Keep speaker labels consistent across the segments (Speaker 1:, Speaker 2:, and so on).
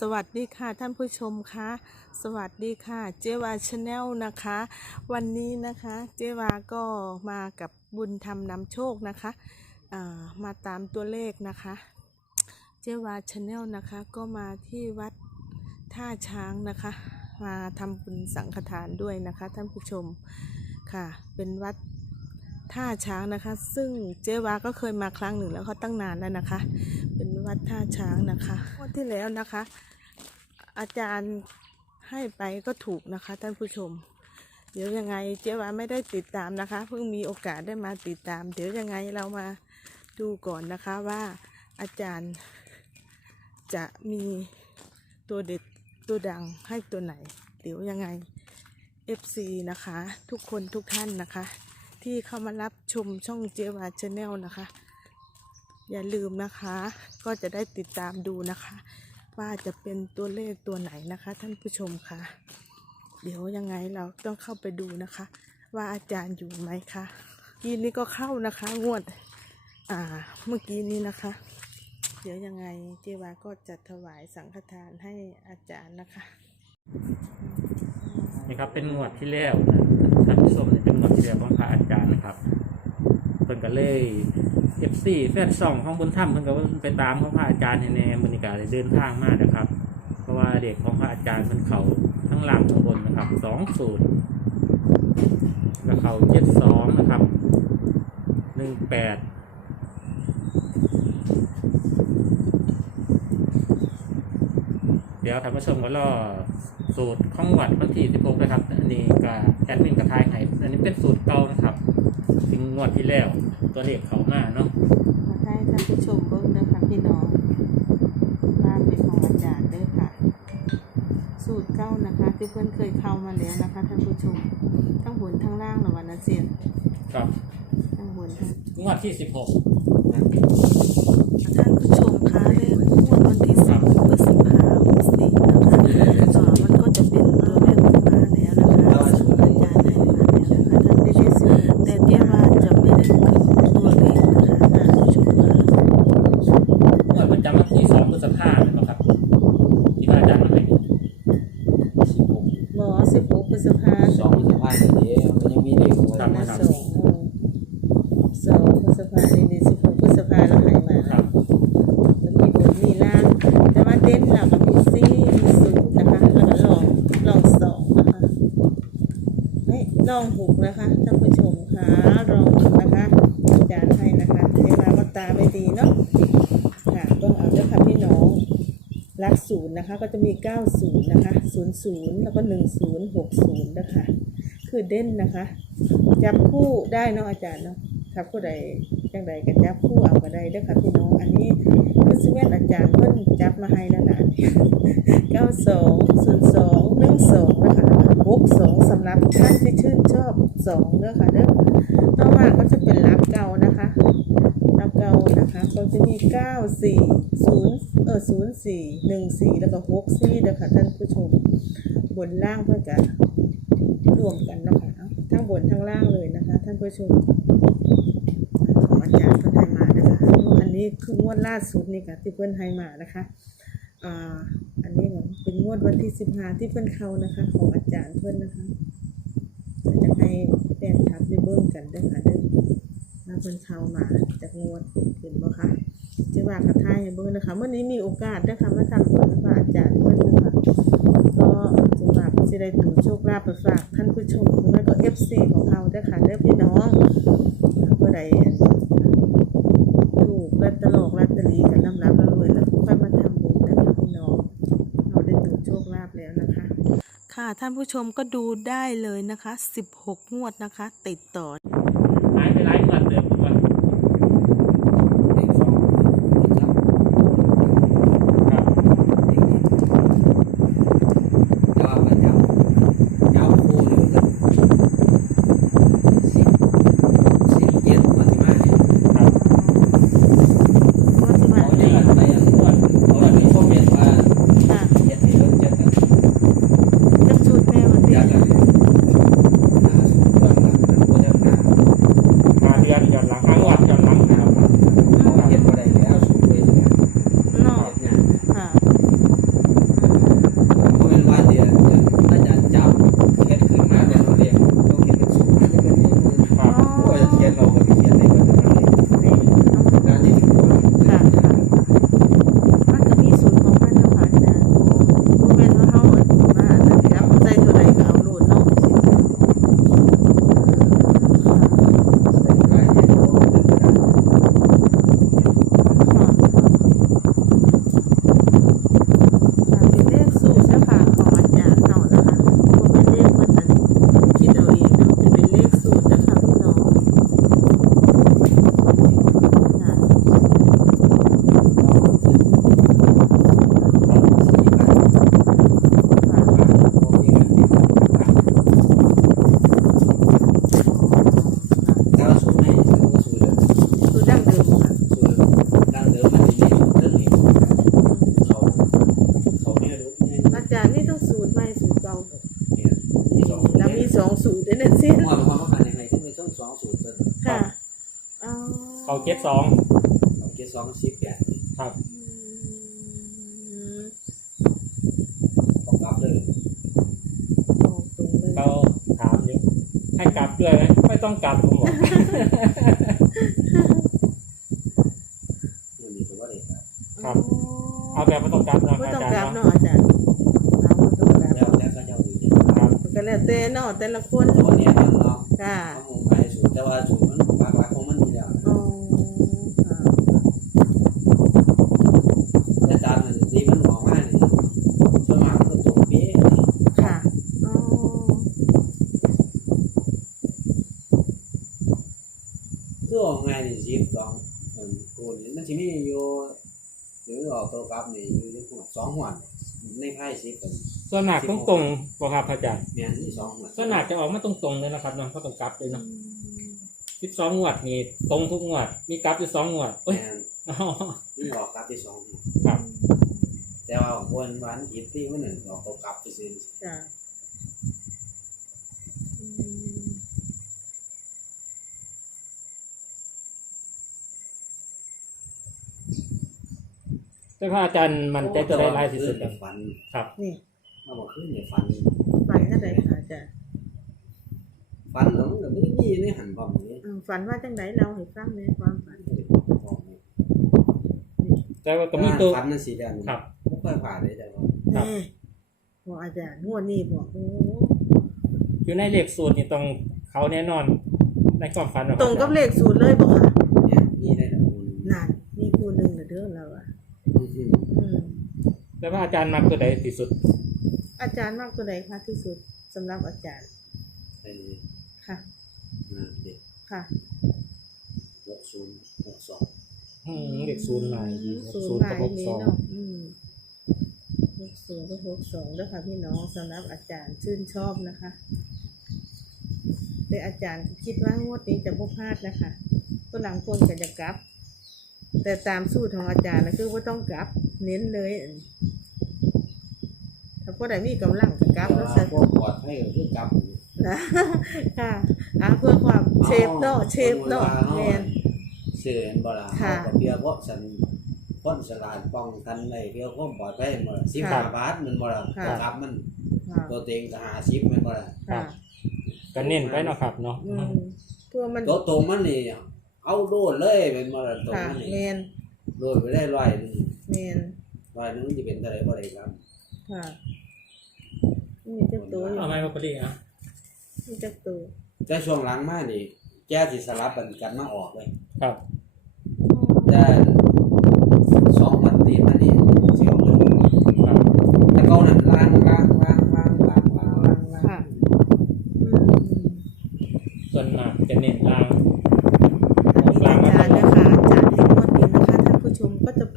Speaker 1: สวัสดีค่ะท่านผู้ชมคะสวัสดีค่ะ เจวาชาแนลนะคะ วันนี้นะคะ เจวาก็มากับบุญธรรมนำโชคนะคะามาตามตัวเลขนะคะ เจวาชาแนลนะคะก็มาที่วัดท่าช้างนะคะ มาทำบุญสังฆทานด้วยนะคะ ท่านผู้ชมค่ะ เป็นวัด ท่าช้างนะคะ ซึ่งเจวาก็เคยมาครั้งหนึ่งแล้วเขาตั้งนานแล้วนะคะ เป็นวัดท่าช้างนะคะงวดที่แล้วนะคะ อาจารย์ให้ไปก็ถูกนะคะ ท่านผู้ชม เดี๋ยวยังไงเจ๊วาไม่ได้ติดตามนะคะ เพิ่งมีโอกาสได้มาติดตาม เดี๋ยวยังไงเรามาดูก่อนนะคะว่าอาจารย์จะมีตัวเด็ดตัวดังให้ตัวไหน เดี๋ยวยังไง FC นะคะ ทุกคนทุกท่านนะคะ ที่เข้ามารับชมช่องเจวาชาแนลนะคะ อย่าลืมนะคะ ก็จะได้ติดตามดูนะคะ ว่าจะเป็นตัวเลขตัวไหนนะคะ ท่านผู้ชมคะเดี๋ยวยังไงเราต้องเข้าไปดูนะคะ ว่าอาจารย์อยู่ไหมคะกีนี้ก็เข้านะคะงวด อ่า เมื่อกี้นี้นะคะ เดี๋ยวยังไงเจวาก็จะถวายสังฆทานให้อาจารย์นะคะ
Speaker 2: นี่ครับเป็นงวดที่แล้วนะท่านผู้ชมนี่เป็น งวดที่แล้วของพระอาจารย์นะครับเพิ่นก็เลยเอฟซีแฟนซ่องของบนถ้ำเพิ่นก็ไปตามของพระอาจารย์ให้แน่บรรยากาศเดินทางมากนะครับ เพราะว่าเด็กของพระอาจารย์มันเขาทั้งล่างทั้งบนนะครับสองสูตรแล้วเขาเจ็ดสองนะครับหนึ่งแปดเดี๋ยวท่านผู้ชมก็รอสูตรข้องวัดวันที่16นะครับ อันนี้ก็แอดมินกับทาย เป็นสูตรเก่านะครับถึงงวดที่แล้ว ตัวเลขเขามาเนาะ
Speaker 1: มาให้ท่านผู้ชมเบิ้งเด้อค่ะพี่น้องว่าเป็นของอาจารย์เด้อค่ะ สูตรเก้านะคะที่เพื่อนเคยเข้ามาแล้วนะคะท่านผู้ชมทั้งบนทั้งล่างหรอวันนะเสียน
Speaker 2: ครับ
Speaker 1: ทั้งบนทั้ง
Speaker 2: งวดที่16
Speaker 1: ท่านผู้ชมคะเลขงวดวันที่สิบพฤษภาคมสี่นะคะอ่ามันก็จะเป็นตัวเลขออกมาแล้วนะคะซึ่งอาจารย์ให้มาแล้วนะคะท่านที่ได้สิแต่เดี๋ยวว่าจะไม่ได้ขึ้นตัวเลขนะคะท่านผู้ชมคะ
Speaker 2: งวดประจำวันที่2พฤษภาคมนะครับที่พระอาจารย์มาให้
Speaker 3: สิบหก
Speaker 1: หมอสิบหกพฤษภา
Speaker 3: สองพฤษภาคมเดียวมันยังมีเด็กหัว
Speaker 2: ครับ
Speaker 1: นะสองเออสองพฤษภาในสิบหกพฤษภาเราให้มา
Speaker 2: ครับ
Speaker 1: จะมีบทมีล่างแต่ว่าเด่นหลักกับมีซี่มีศูนย์นะคะแล้วก็ลองลองสองนะคะ ไม่องหกนะคะท่านผู้ชมค่ะลองหกนะคะอาจารย์ให้นะคะเวลาก็ตาไม่ดีเนาะค่ะต้องเอาเด้อค่ะพี่น้องรักศูนย์นะคะ ก็จะมี 90 นะคะ 00 แล้วก็ 1060 นะคะ คือเด่นนะคะ จับคู่ได้เนาะอาจารย์เนาะถ้าผู้ใดจังใดก็จับคู่เอาก็ได้เด้อค่ะพี่น้อง อันนี้คือซิเมนอาจารย์เพิ่นจับมาให้แล้วนะเก้าสองศูนย์สองหนึ่งสองนะคะ หกสองสำหรับท่านที่ชื่นชอบสองเด้อค่ะเด้อต่อมาก็จะเป็นรับเก่านะคะรับเก่านะคะก็จะมีเก้าสี่ศูนย์เออศูนย์สี่หนึ่งสี่แล้วก็หกสี่เด้อค่ะท่านผู้ชม บนล่างเพื่อจะรวมกันนะคะทั้งบนทั้งล่างเลยนะคะ ท่านผู้ชมของอาจารย์เพื่อนให้มานะคะอันนี้คืองวดล่าสุดนี่ค่ะที่เพื่อนให้มานะคะ อ่า อันนี้เป็นงวดวันที่สิบห้าที่เพื่อนเขานะคะ ของอาจารย์เพื่อนนะคะจะให้แฟนทับได้เบิ้งกันด้วยค่ะเด้อมาเพื่อนเข้ามาจากงวดเห็นบ่คะจะว่ากระทายให้เบิ้งนะคะเมื่อนี้มีโอกาสด้วยค่ะมาทำบุญกับอาจารย์เพื่อนนะคะก็จะฝากสิได้ถูโชคลาภไปฝากท่านผู้ชมแล้วก็เอฟซีของเขาด้วยค่ะเด้อพี่น้องก็ได้ถูกลอตเตอรี่ลอตเตอรี่กันลำรับแล้วรวยแล้วค่อยมาทำบุญนะคะพี่น้องเราได้ถูโชคลาภแล้วนะคะ ค่ะ ท่านผู้ชมก็ดูได้เลยนะคะ 16 งวดนะคะ ติดต่อ
Speaker 2: หายไปหลายงวดเดิมทุกวัน
Speaker 3: เด็กสองครับ
Speaker 2: ครับ
Speaker 3: เด็กนี่แต่ว่าประจำยาวคู่นี่มันก็สิบสิบเจ็ดวันที่มาเนี่ย
Speaker 2: ครับ
Speaker 1: ก็จะมา
Speaker 3: เขาจะกันไปอันก่อนเขาแบบมีคอมเมนต์ว่า
Speaker 1: ค่ะ
Speaker 3: เฮ็ดให้เริ่มจัดกัน
Speaker 1: จับชุดแม่วัน
Speaker 3: จั
Speaker 1: ที่
Speaker 3: ดกันหาสุดก่อนนะมันก็จะหา
Speaker 2: มาเดือนย้อนหลัง
Speaker 3: เนี่ยมีสอง
Speaker 1: แล้วมีสองสูตรด้วยนะสิ
Speaker 3: หัวมันว่ากันยังไงที่มีต้องสองสูตรตัว
Speaker 1: ค่ะอ๋อ
Speaker 2: เขาเก็ตสอง
Speaker 3: เอาเกสองสิบแปด
Speaker 2: ครับ
Speaker 1: อืม
Speaker 3: ประกอบเลย
Speaker 1: เอาตรงเลย
Speaker 2: เขาถามอยู่ให้กลับด้วยไหมไม่ต้องกลับผมบอก
Speaker 3: มันมีตัวว่าเด็กครับ
Speaker 2: ครับ
Speaker 1: อ๋อ
Speaker 2: เอาแบบไม่ต้องกลับนะ
Speaker 1: ไม่
Speaker 2: อา
Speaker 1: ต้อง
Speaker 2: จาร
Speaker 1: กลับ
Speaker 2: ย์
Speaker 1: เนาะ
Speaker 2: เนาะ
Speaker 1: อาจารย์ ก็
Speaker 3: แล้วแต่
Speaker 1: เนาะแต่ละคน
Speaker 3: ตัวเนี้ยมันเนาะ
Speaker 1: ค่ะ
Speaker 3: เขาคงไปสูตรแต่ว่าสูตรมันปากหลักของมันอยู่แล้ว
Speaker 1: อ๋อค่ะ
Speaker 3: แต่ตามนั้นที่มันออกมาเนี่ยส่วนมากมันก็ตรงเป๊ะนี่
Speaker 1: ค่ะอ๋อ
Speaker 3: คือออกง่ายนี่สิบสองอันกูนี่มันสิมีอยู่หรือออกตัวกลับนี่อยู่ในหัวสองหัว ในไพ่สิบเป็น
Speaker 2: ส่วนหนักตรงตรงๆบอกครับอาจารย์
Speaker 3: แม่นนี่สองหัว
Speaker 2: ส่วนหนักจะออกมาตรงตรงๆเลยนะครับเนาะก็ต้องกลับเลยเนาะสิบสองงวดนี่ตรงทุกงวด มีกลับอยู่สองงวดเอ้ย
Speaker 3: แม่น
Speaker 2: อ๋อ
Speaker 3: นี่ออกกลับที่สองหัว
Speaker 2: ครับ
Speaker 3: แต่ว่าคนวันผิดที่มันหนึ่งออกตัวกลับไปซื้อ
Speaker 1: จ้ะ
Speaker 2: แต่พระอาจารย์มันใจตัวได้หลายที่สุด
Speaker 3: แบ
Speaker 2: ครับ
Speaker 3: บฟัน
Speaker 2: ครับ
Speaker 1: นี่
Speaker 3: มาบอกขึ้นเนี่ยฟัน
Speaker 1: ฝันก็ได้ค่ะอาจารย์
Speaker 3: ฟันแล้วมันก็ไม่ได้มีในหันความนี้
Speaker 1: อืมฝันว่าจังไหนเราให้ฟังในความฝัน
Speaker 2: แต่ว่าก็มีตัว
Speaker 3: ฟันนั่นสีแดง
Speaker 2: ครับ
Speaker 3: ไม่ค่อยผ่านเลยแต่ว่า
Speaker 2: ครับ
Speaker 1: แน่บอกอาจารย์งวดนี้บอกโอ้
Speaker 2: อยู่ในเลขสูตรนี่ตรงเขาแน่นอนในความฝันของ
Speaker 1: ตรงกับเลขสูตรเลยบอกค่ะ
Speaker 3: เนี่ยมีได้แต่คุณ
Speaker 1: นั่นมีคู่หนึ่งน่ะเด้อเราอะ อืม
Speaker 2: แต่ว่าอาจารย์มักตัวใดที่สุด
Speaker 1: อาจารย์มากตัวไหนคะที่สุดสำหรับอาจารย์
Speaker 3: ไป
Speaker 1: ค่ะ
Speaker 3: นะเด็ก
Speaker 1: ค่ะ
Speaker 3: หกศูนย์หกสอง
Speaker 2: อืมเลขศูนย์มาดี
Speaker 1: ศูน
Speaker 2: ศูน
Speaker 1: ย์
Speaker 2: ย์
Speaker 1: ห
Speaker 2: กับ
Speaker 1: มาย
Speaker 2: หก
Speaker 1: นี้
Speaker 2: สอง
Speaker 1: เนาะอืมหกศูนย์ก็หกสองด้วยค่ะพี่น้องสำหรับอาจารย์ชื่นชอบนะคะ แต่อาจารย์คิดว่างวดนี้จะบ่พลาดนะคะตัวหลังคนก็จะกลับ แต่ตามสูตรของอาจารย์นะคือว่าต้องกลับ เน้นเลยอันถ้าพวกใดมีกำลังก็กลับแล้วสิ
Speaker 3: พวกปลอดให้กับคือกลับ
Speaker 1: นะค่ะอะเพื่อความเชฟเนาะเชฟเนาะแมน
Speaker 3: เสื่อนบลา
Speaker 1: ค่ะ
Speaker 3: กับเบียร์พวกสันพ้นสลาดป้องกันในเบียร์พวกปลอดภัยหมดสิบห้าบาทมันบ่ละ
Speaker 1: ค่ะ
Speaker 3: ตัวกลับมัน
Speaker 1: ค่ะ
Speaker 3: ตัวเต็งก็หาสิบมันบ่ละ
Speaker 1: ค่ะ
Speaker 2: ก็เน้นไปเนาะครับเนาะ
Speaker 1: อืมเพื่อมัน
Speaker 3: ตัวตรงมันนี่ เอาโดดเลยเป็นบ่ละตรง
Speaker 1: ค่ะ
Speaker 3: มันนี่
Speaker 1: แมน
Speaker 3: โดดไปได้ร้อยหนึง
Speaker 1: แมน
Speaker 3: ร้อยหนึงมันจะเป็นเท่าไหร่บ่ได้ครับ
Speaker 1: ค่ะนี่จักตัวอยู่
Speaker 2: เอาไหมพอดีอะ
Speaker 1: นี่จักตัว
Speaker 3: แต่ช่วงหลังมานี่แก้สิสลับกันกันมาออกเลย
Speaker 2: ครับ
Speaker 3: แต่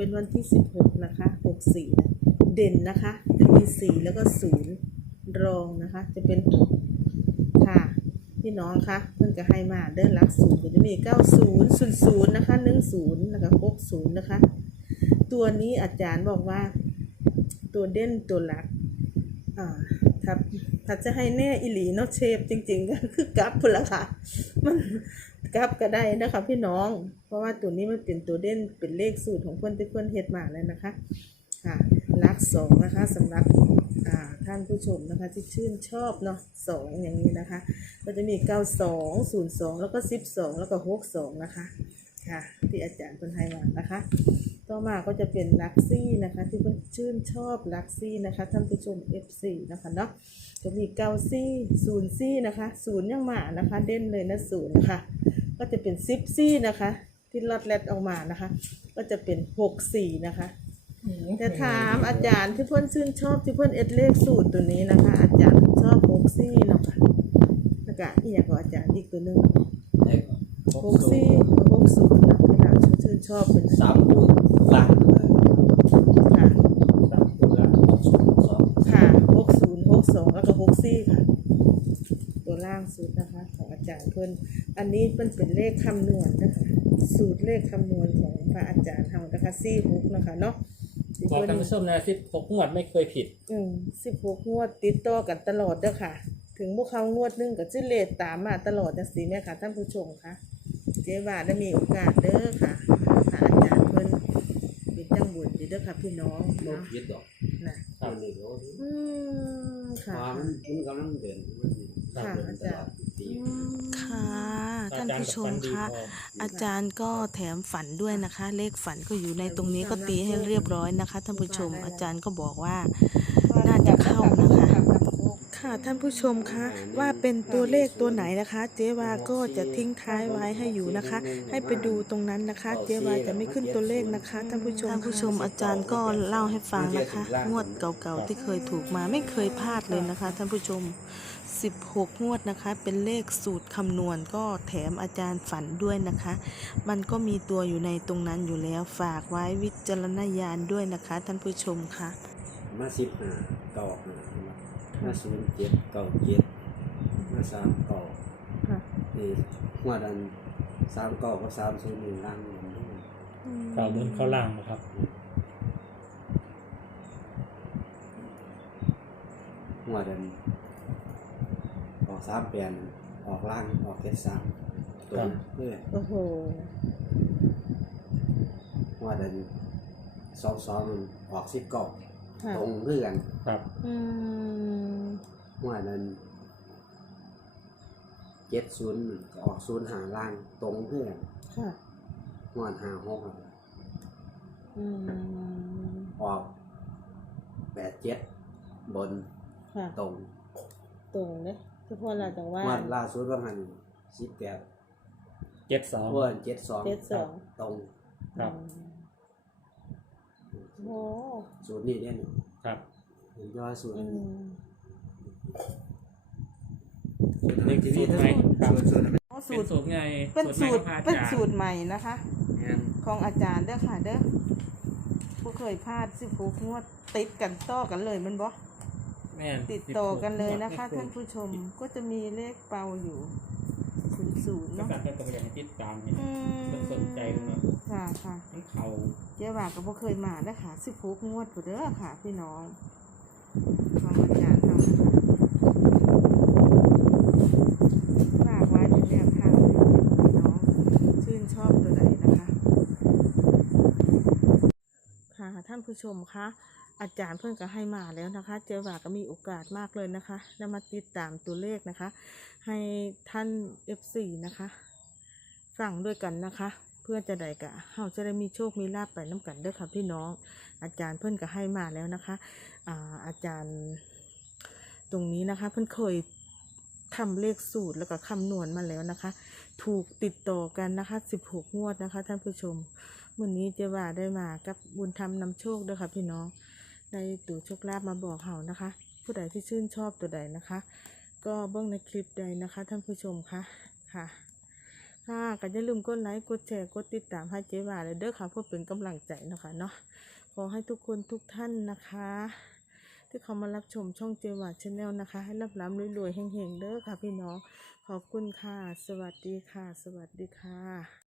Speaker 3: เป็
Speaker 1: นวันที่สิบหกนะคะหกสี่เด่นนะคะจะมีสีแล้วก็ศูนย์รองนะคะ จะเป็นค่ะพี่น้องคะเพื่อนก็ให้มาเดินหลักศูนย์ก็จะมีเก้าศูนย์ศูนย์ศูนะคะหนึ่งศูนย์แล้วก็หกศูนย์นะคะ ตัวนี้อาจารย์บอกว่า ตัวเด่นตัวหลักอ่าถ้าถ้าจะให้แน่อิหลีเนาะเชฟจริง ๆ ก็คือกลับพุ่นละค่ะ มัน กลับก็ได้นะคะพี่น้อง เพราะว่าตัวนี้มันเป็นตัวเด่นเป็นเลขสูตรของเพื่อนที่เพื่อนเฮ็ดมาแล้วนะคะค่ะลักสองนะคะสำหรับท่านผู้ชมนะคะที่ชื่นชอบเนาะสองอย่างนี้นะคะก็จะมีเก้าสองศูนย์สองแล้วก็สิบสองแล้วก็หกสองนะคะค่ะที่อาจารย์เพิ่นให้มานะคะ ต่อมาก็จะเป็นลักซี่นะคะที่เพิ่อนชื่นชอบลักซี่นะคะท่านผู้ชม F4 นะคะเนาะจะมีเก้าซี่ศูนย์ซี่นะคะศูนย์ยังมานะคะเด่นเลยนะศูนย์ค่ะ ก็จะเป็นซิปซี่นะคะ ที่ลอดแลดออกมานะคะ ก็จะเป็นหกสี่นะคะแต่ถามอาจารย์ที่เพื่อนชื่นชอบที่เพื่อนเอ็ดเลขสูตรตัวนี้นะคะ อาจารย์ชอบหกซี่เนาะค่ะแล้วก็อีกอย่างก็อาจารย์อีกตัวหนึ่ง
Speaker 3: ได้ก่อน
Speaker 1: หกซี่หกศูนย์นะที่เราชื่นชอบเป็น
Speaker 3: สามคู่ล้างเลย
Speaker 1: ค่ะ
Speaker 2: สามตัวละ
Speaker 3: สอง
Speaker 1: ค่ะหกศูนย์หกสองแล้วก็หกซี่ค่ะตัว ล่างสุดนะคะ ของอาจารย์เพิ่นอันนี้เป็นเป็นเลขคำนวณนะคะ สูตรเลขคำนวณของพระอาจารย์ทำนะคะซี่ฮุกนะคะเนาะสิ
Speaker 2: บอก
Speaker 1: เพิ่
Speaker 2: ท่าน
Speaker 1: น
Speaker 2: ผู้ชมนะสิบหกงวดไม่เคยผิด
Speaker 1: อืมสิบหกงวดติดต่อกันตลอดเด้อค่ะ ถึงพวกเขางวดหนึงก็จิเลตตามมาตลอดจังซี่แม่ค่ะท่านผู้ชมค่ะ เจ๊ว่าได้มีโอกาสเด้อค่ะพระอาจารย์เพิ่นเป็นจังบุญอยู่เด้อค่ะพี่น้อง
Speaker 3: บ่
Speaker 1: เนาะ
Speaker 3: ผิดดอก
Speaker 1: น่ะ
Speaker 2: ครับ
Speaker 3: มันนี่ก็ว่า
Speaker 1: อืมค่ะ
Speaker 3: ว่ามันมันกำลังเดินมัน เดินตลอดปี
Speaker 1: อืม
Speaker 4: ค่ะท่านผู้ชมคะ
Speaker 2: อา
Speaker 4: อาจารย์ก็แถมฝันด้วยนะคะ เลขฝันก็อยู่ในตรงนี้ก็ตีให้เรียบร้อยนะคะท่านผู้ชม อาจารย์ก็บอกว่าน่าจะเข้านะคะ ค่ะท่านผู้ชมคะว่าเป็นตัวเลขตัวไหนนะคะ เจ๊วาก็จะทิ้งท้ายไว้ให้อยู่นะคะ ให้ไปดูตรงนั้นนะคะ เจ๊วาจะไม่ขึ้นตัวเลขนะคะท่านผู้ชมท่านผู้ชมอาจารย์ก็เล่าให้ฟังนะคะ งวดเก่าๆที่เคยถูกมาไม่เคยพลาดเลยนะคะ ท่านผู้ชม 16 งวดนะคะ เป็นเลขสูตรคำนวณก็แถมอาจารย์ฝันด้วยนะคะ มันก็มีตัวอยู่ในตรงนั้นอยู่แล้วฝากไว้วิจารณญาณด้วยนะคะ ท่านผู้ชมค่ะ
Speaker 3: มาสิบห้าเก้าห้ามาศูนย์เจ็ดเก้าเจ็ดมาสามเก้า
Speaker 1: ค่ะ
Speaker 3: นี่หัวดันสามเก้ากับสามศูนย์หนึ่งล่างหนึ่ง
Speaker 2: เก่าบนเข้าล่างนะครับ
Speaker 3: หัวดัน ออกสามเปลี่ยนออกล่างออกเจ็ดสามตัว
Speaker 2: ครับ
Speaker 3: เพื่อ
Speaker 1: โอ้โห
Speaker 3: หัวดันสองสองออกสิบเก้า
Speaker 1: ค่ะ
Speaker 3: ตรงเพื่อกัน
Speaker 2: ครับ
Speaker 1: อืม
Speaker 3: หัวดันเจ็ดศูนย์ออกศูนย์หาล่างตรงเพื่อกัน
Speaker 1: ค่ะ
Speaker 3: หัวหาหกอะ
Speaker 1: อืม
Speaker 3: ออกแปดเจ็ดบน
Speaker 1: ค่ะ
Speaker 3: ตรง
Speaker 1: ตรงเลย เฉพาะเราจังว่า
Speaker 3: หัวล่าสุดว่าหันสิบแปด
Speaker 2: เจ็ดสอง
Speaker 3: หัวเจ็ดสอง
Speaker 1: เจ็ดสอง
Speaker 3: ตรง
Speaker 2: ครับ
Speaker 1: โอ้
Speaker 3: สูตรนี้เนี่ยหนึ่ง
Speaker 2: ครับ
Speaker 3: เห็นว่าสูตร
Speaker 1: อื
Speaker 3: นี้
Speaker 1: ม
Speaker 2: เลขที่สูตรไหมครับ
Speaker 3: สูตรนั้น
Speaker 1: อ๋อ
Speaker 2: เป็
Speaker 1: สู
Speaker 2: น
Speaker 1: ตร
Speaker 2: สูตรไง
Speaker 1: เป็นสูตร
Speaker 2: ใหม่ของพะอา
Speaker 1: เป็น
Speaker 2: จารย์
Speaker 1: สูตรใหม่นะคะ
Speaker 3: เนี่ย
Speaker 1: ของอาจารย์เด้อค่ะเด้อผู้เคยพลาดสิบหกงวดติดกันต่อกันเลยมันบ่
Speaker 2: แม่น
Speaker 1: ติดต่อกันเลยนะคะ
Speaker 2: 16
Speaker 1: ท่านผู้ชมก็จะมีเลขเป่าอยู่ศูนย์ศูนย์
Speaker 2: แล้ว
Speaker 1: เนาะ
Speaker 2: ก็จะอยากให้ติดตามเนี่ย
Speaker 1: อืม
Speaker 2: มันสนใจเนาะ
Speaker 1: ค่ะค่ะ
Speaker 2: มันเขา
Speaker 1: เจ๊ว่าก็บ่เคยมาได้อค่ะสิบหกงวดผู้เด้อค่ะ พี่น้องของอาจารย์ทำนะคะฝากไว้เป็นแนวทางเด้อพี่น้องชื่นชอบตัวใดนะคะ ค่ะท่านผู้ชมคะ อาจารย์เพิ่งก็ให้มาแล้วนะคะ เจว่าก็มีโอกาสมากเลยนะคะได้มาติดตามตัวเลขนะคะ ให้ท่าน F4 นะคะฟังด้วยกันนะคะ เพื่อจะได้กะเราจะได้มีโชคมีลาบไปน้ำกันด้อค่ะพี่น้อง อาจารย์เพิ่อนก็ให้มาแล้วนะคะอ่าอาจารย์ตรงนี้นะคะ เพิ่อนเคยทำเลขสูตรแล้วก็คำนวณมาแล้วนะคะ ถูกติดต่อกันนะคะ 16 งวดนะคะ ท่านผู้ชมวันนี้เจว่าได้มากับบุญธรรมนำโชคด้วยค่ะพี่น้อง ได้ตู่โชคลาภมาบอกเฮานะคะ ผู้ใดที่ชื่นชอบตัวใดนะคะ ก็เบื้องในคลิปใดนะคะ ท่านผู้ชมคะค่ะค่ะก็อย่าลืมกดไลค์กดแชร์กดติดตามให้เจว่าเลยเด้อค่ะเพื่อเป็นกำลังใจเนาะคะเนาะขอให้ทุกคนทุกท่านนะคะ ที่เขามารับชมช่องเจว่าชาแนลนะคะ ให้รับรับรวยๆเฮงๆเด้อค่ะพี่น้องขอบคุณค่ะ สวัสดีค่ะ สวัสดีค่ะ